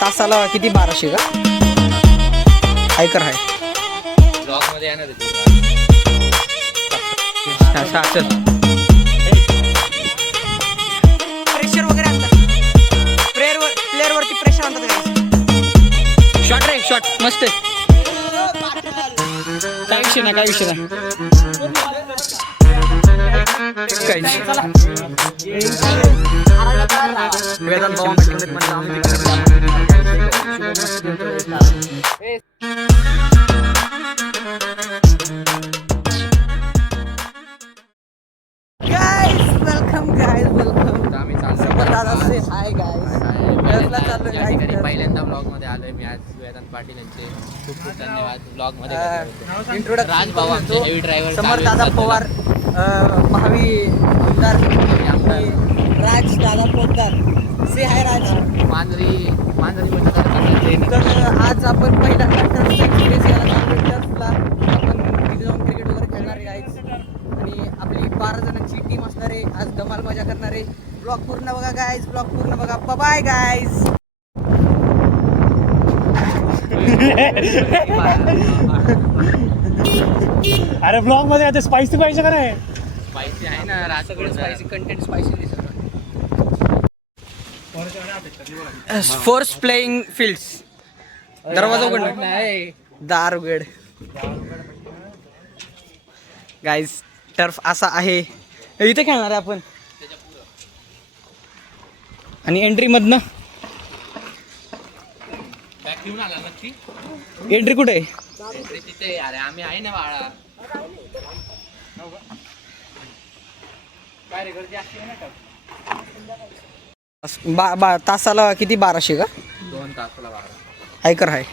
तासाला किती 1200 का? ऐकर आहे ब्लॉग मध्ये येणार आहे प्रेशर वगैरे आणतात, प्लेअर वरती प्रेशर आणतात. शॉट रे शॉट मस्त आहे. काय विषय नाही, काय विषय नाही. पहिल्यांदा ब्लॉग मध्ये आलोय मी आज. वेदांत पाटील यांचे खूप खूप धन्यवाद. ब्लॉग मध्ये इंट्रोडक्शन राज भाऊ आमचे हेवी ड्रायव्हर, समर्थ दादा पवार भावी आमदार राज दादा पोद्दार. से हाय राज. मांजरी तर आज आपण पहिल्यांदा टर्फचा एक्सपिरियन्स घ्यायला चाललो. टर्फला आपण तिथे जाऊन क्रिकेट वगैरे खेळणार आहे गाईज, आणि आपली 12 जणांची टीम असणार आहे. आज धमाल मजा करणार आहे. ब्लॉग पूर्ण बघा गाईज, ब्लॉग पूर्ण बघा. Bye guys. अरे ब्लॉग मध्ये आता स्पायसी पाहिजे का नाही? स्पायसी आहे ना, सगळं स्पायसी कंटेंट, स्पायसी दिसत. Force playing fields. दरवाजा उघड नाही, दार उघड. गाईज टर्फ असा आहे, इथे खेळणार आहे आपण. आणि एंट्री मधनं बॅग घेऊन आला नक्की. एंट्री कुठे आहे? तिथे. अरे आम्ही आहे ना बाळा. काय रे गर्दी असते ना का? तासाला किती 1200 का? 2 तासाला 12. ऐकर आहे.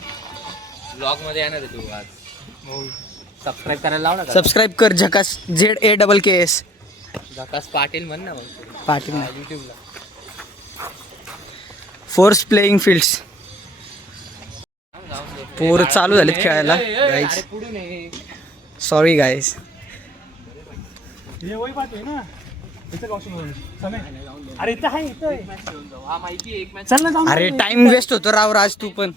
ब्लॉग मध्ये येणार आहे तू आज. सबस्क्राईब करायला लाव ना. सबस्क्राईब कर. झकास ZAKKS झकास पाटील म्हण ना मग. पाटील युट्यूबला. Force playing fields. पोर चालू झालेत खेळायला गाईज. Sorry guys. अरे इथं आहे, चल ना जाऊ. अरे टाइम वेस्ट होतो राव राज, तू पण.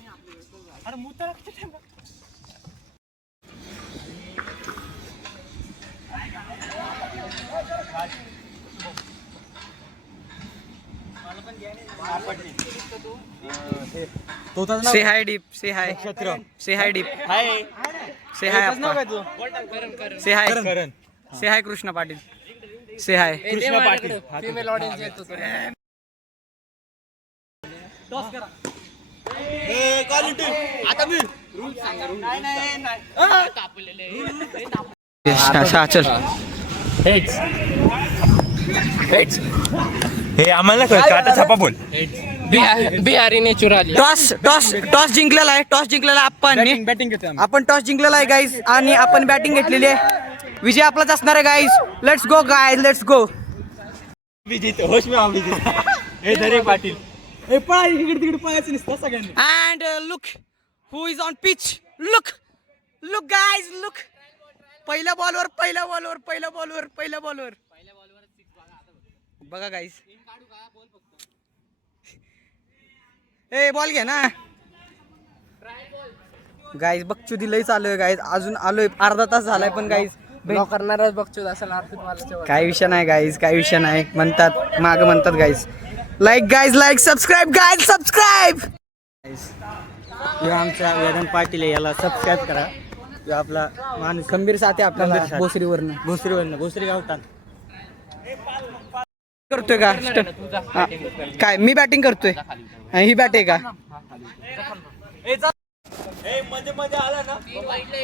से हाय डीप. से हाय. से हाय डीप. से हाय. से हाय. से हाय कृष्णा पाटील. से हाय कृष्णा पाटील. फीमेल ऑडियन्स येतो. चल. हे आम्हाला काटा छापा बोल. बिहारी नेचुरल. टॉस जिंकलेला आहे. टॉस जिंकलेला आपण. बॅटिंग आपण टॉस जिंकलेला आहे गाईज, आणि आपण बॅटिंग घेतलेली आहे. विजय आपलाच असणार आहे guys. Let's go guys, let's go. होश में आवडी. हे धरे पाटील. हे पळा इकडे तिकडे पळायचं नसतं सगळ्यांनी. And look who is on pitch. Look guys, look. पहिल्या बॉलवर बघा गाईज. ए बॉल घे ना गाईज. बकचोदी लई चालू आहे गाईज. अजून आलोय, अर्धा तास झालाय, पण गाईज ब्लॉग करणारच बघतो असं अर्थ. काय विषय नाही गाईज, काय विषय नाही. म्हणतात माग म्हणतात guys. Like guys, like. Subscribe guys, subscribe. आमचा वेदांत पाटील आहे, याला सबस्क्राईब करा. आपला माणूस खंबीर साथी आपल्याला भोसरीवरनं. भोसरी गावठाण करतोय का? काय मी बॅटिंग करतोय, ही बॅट आहे का? मध्ये मध्ये आला ना. तीन वाईड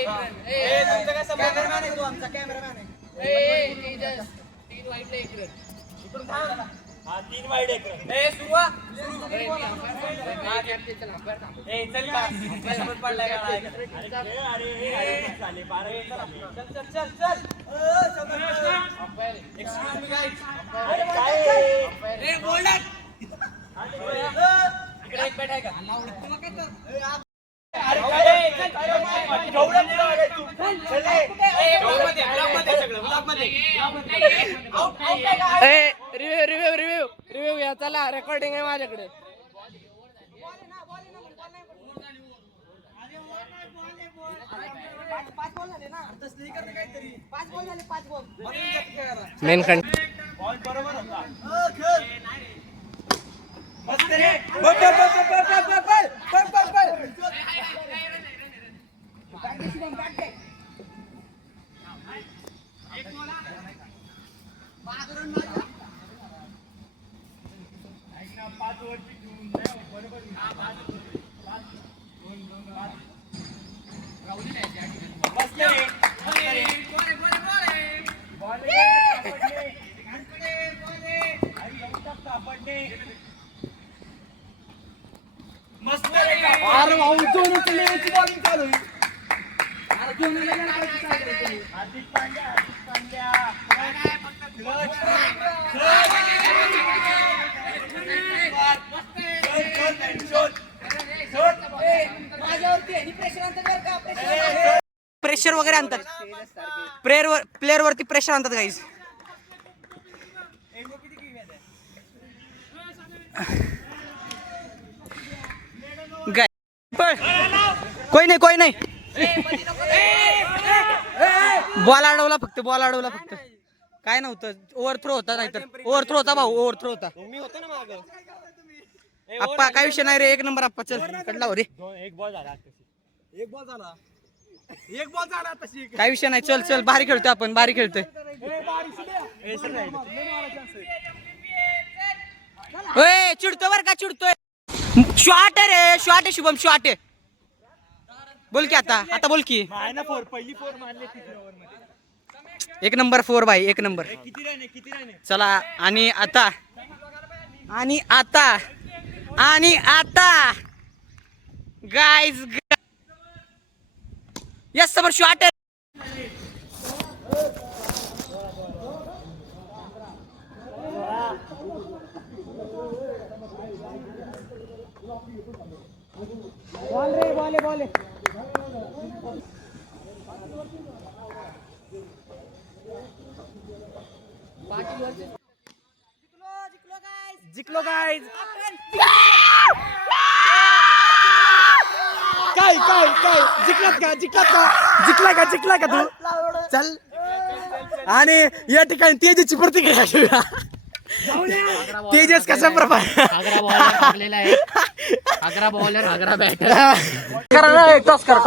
एक रन. रिव्ह्यू घ्या चला रेकॉर्डिंग आहे माझ्याकडे. मेन कंटेंट अरे भाऊ दोन प्लेयरची बॉलिंग चालू आहे. प्रेशर वगैरे आणतात प्लेअर वरती प्रेशर आणतात गाईज. कोई नाही बॉल अडवला फक्त काय नव्हतं. ओव्हरथ्रो होता नाहीतर ओव्हरथ्रो होता भाऊ ओव्हरथ्रो होता. मी होतो ना मागं. आप्पा काय विषय नाही रे एक नंबर आप्पा चल कडला हो रे. एक बॉल झाला तशी. काय विषय नाही चल भारी खेळतोय आपण भारी खेळतोय. चिडतोय बर का चिडतोय. शॉट आहे रे शॉट आहे शुभम शॉट आहे. बोल की आता बोल की. पहिली फोर मारली एक नंबर 4 भाई एक नंबर. किती रन चला आणि आता गाइस यस समोर शॉट आहे. बॉल जिंकलो गाइस. काय जिंकलाय का तू. चल आणि या ठिकाणी तेजची प्रतिक्रिया घेऊया. तेजस कसा प्रभाव आग्रा बॉलर आग्रा बॅटर. टॉस कर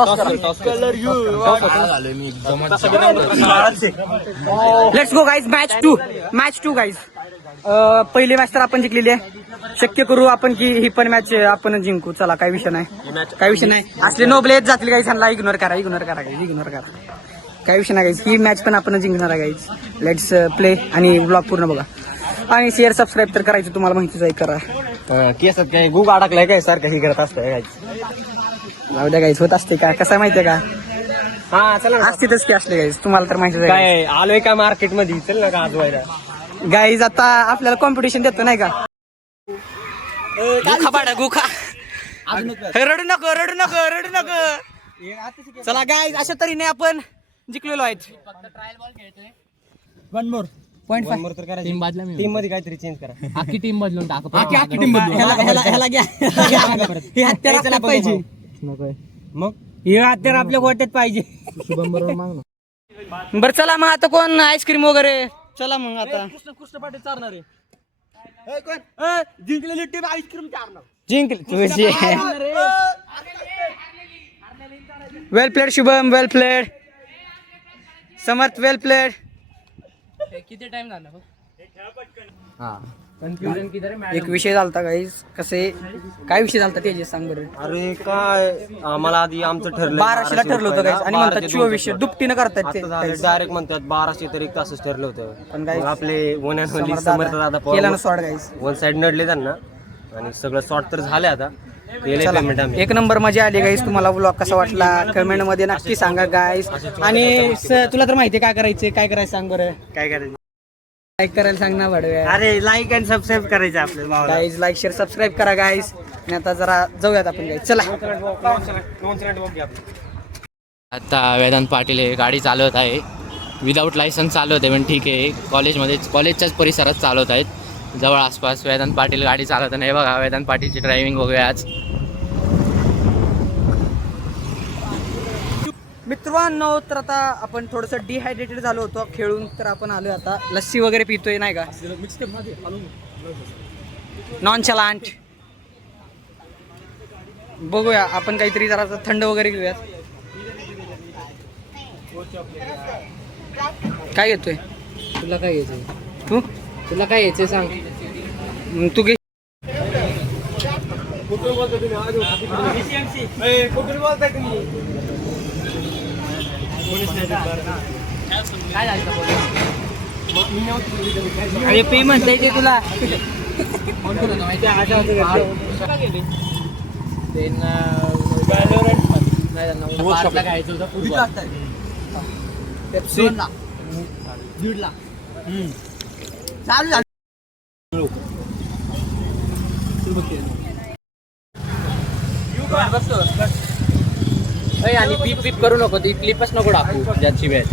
let's go guys match 2 guys. पहिली मॅच तर आपण जिंकलेली आहे. शक्य करू आपण की ही पण मॅच आपण जिंकू. चला काय विषय नाही असले नोबले येत जातील गाइस. ह्यांना इग्नोर करा काय विषय नाही गाइस. ही मॅच पण आपण जिंकणार आहे गाइस. लेट्स प्ले आणि ब्लॉग पूर्ण बघा आणि शेअर सबस्क्राईब तर करायचं तुम्हाला माहितीच आहे. करा केसात काय गुग अडकलाय काय सारखं ही करत असतंय. जाऊ द्या गाइस होत असते का कसं माहितीये का. हा चला असतेच की असले गाइस तुम्हाला तर माहितीच आहे. काय आलोय का मार्केट मध्ये चल ना का आज व्हायला. गाइस आता आपल्याला कॉम्पिटिशन देतो नाही का. गुखा रडू नको. चला गाइस अशा तऱ्हेने आपण जिंकलेलो आहेत. ट्रायल बॉल खेळतोय. वन मोर तर करायची. टीम बदला टीम मध्ये काहीतरी चेंज करा. आखी टीम बदलून टाक. ह्याला घ्या हे हत्यार आपल्याला पाहिजे. मग हे हत्यार आपल्या गोट्यात पाहिजे. शुभम बरोबर माग ना. बरं चला मग आता कोण आईस्क्रीम वगैरे. चला मग आता कृष्ण पाटील चालणार आहे. जिंकलेली टीम आईस्क्रीम चालणार. जिंकली. वेल प्लेड शुभम वेल प्लेड. समर्थ वेल प्लेड. किती टाइम झाला. कन्फ्युजन किती रे. एक विषय झालता गाईज कसे काय विषय झालता तेजस सांग बरं. अरे काय आम्हाला आधी आमचं ठरलं 1200ला ठरलं होतं गाईज आणि म्हणतात 2400 दुपटीनं करतात ते. डायरेक्ट म्हणतात 1200 तरी एक तासच ठरलं होतं. पण गाईज आपले समर्थ दादा केला ना शॉर्ट गाईज. वन साइड नडले त्यांना आणि सगळं शॉर्ट तर झाले आता. एक नंबर मजा आली गाईज. तुम्हाला व्लॉग कसा वाटला कमेंट मध्ये नक्की सांगा गाईज. आणि तुला तर माहिती काय करायचं सांग बरं. काय करायचं लाईक करायला सांग ना भाडव्या. अरे लाईक आणि सबस्क्राईब करायचं आपल्याला. गाईज लाईक शेअर सबस्क्राईब करा गाईज. आणि आता जरा जाऊयात आपण गाईज. चला. आता वेदांत पाटील हे गाडी चालवत आहे. विदाऊट लायसन्स चालवत आहे पण ठीक आहे. कॉलेजच्याच परिसरात चालवत आहेत. जवळ आसपास वेदांत पाटील गाडी चालवताना हे बघा. वेदांत पाटीलची ड्रायव्हिंग बघूया आज. मित्रांनो तर आता आपण थोडंसं डिहायड्रेटेड झालो होतो खेळून, तर आपण आलोय आता लस्सी वगैरे पितोय नाही का. नॉन चलांट. बघूया आपण काहीतरी जरा थंड वगैरे घेऊयात. काय घेतोय? तुला काय घ्यायचं? तुला काय घ्यायचं सांग. तू घे. अरे पे म्हणताय ते तुला. घ्यायचं होतं आणि पीप पीप करू नको. ती क्लिपच नको टाकू ज्याची वेळ.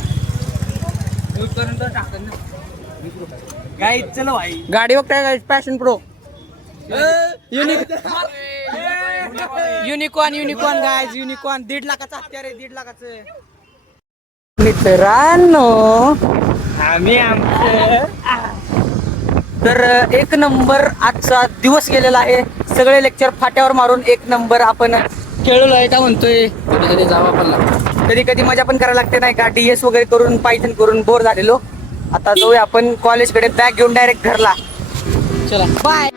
गाईज चलो भाई. गाडी बघताय guys passion pro unicorn guys. Unicorn 1.5 लाखाचा हत्यार आहे. 1.5 लाखाचं. मित्रांनो आम्ही आमचं तर एक नंबर आजचा दिवस गेलेला आहे. सगळे लेक्चर फाट्यावर मारून एक नंबर आपण खेळलो आहे का म्हणतोय. कधी कधी जावा पण लागतं. कधी कधी मजा पण करायला लागते नाही का. DS वगैरे करून पायथन करून बोर झालेलो. आता जाऊया आपण कॉलेजकडे. बॅग घेऊन डायरेक्ट घरला. चला बाय.